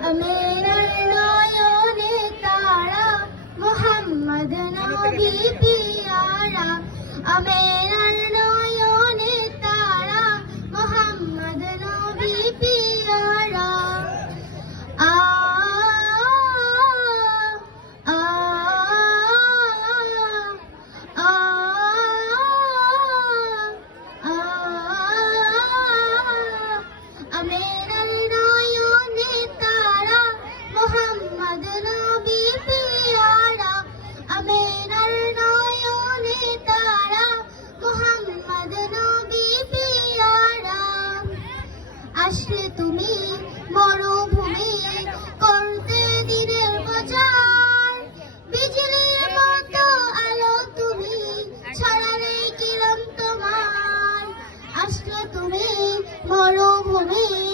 আমেনার নয়নে তারা মোহাম্মদ নবী পিয়ারা আমেনার নয়নে তারা মোহাম্মদ নবী পিয়ারা আ আ আ আ আমেনার নয়নে তারা মোহাম্মদ নবী পিয়ারা আমেনার নয়নে তারা মোহাম্মদ নবী পিয়ারা আসলে তুমি মরুভূমি করতে দিনের বাজার বিজলির মতো আলো তুমি ছড়ালে কিরণ তোমার আসলে তুমি মরুভূমি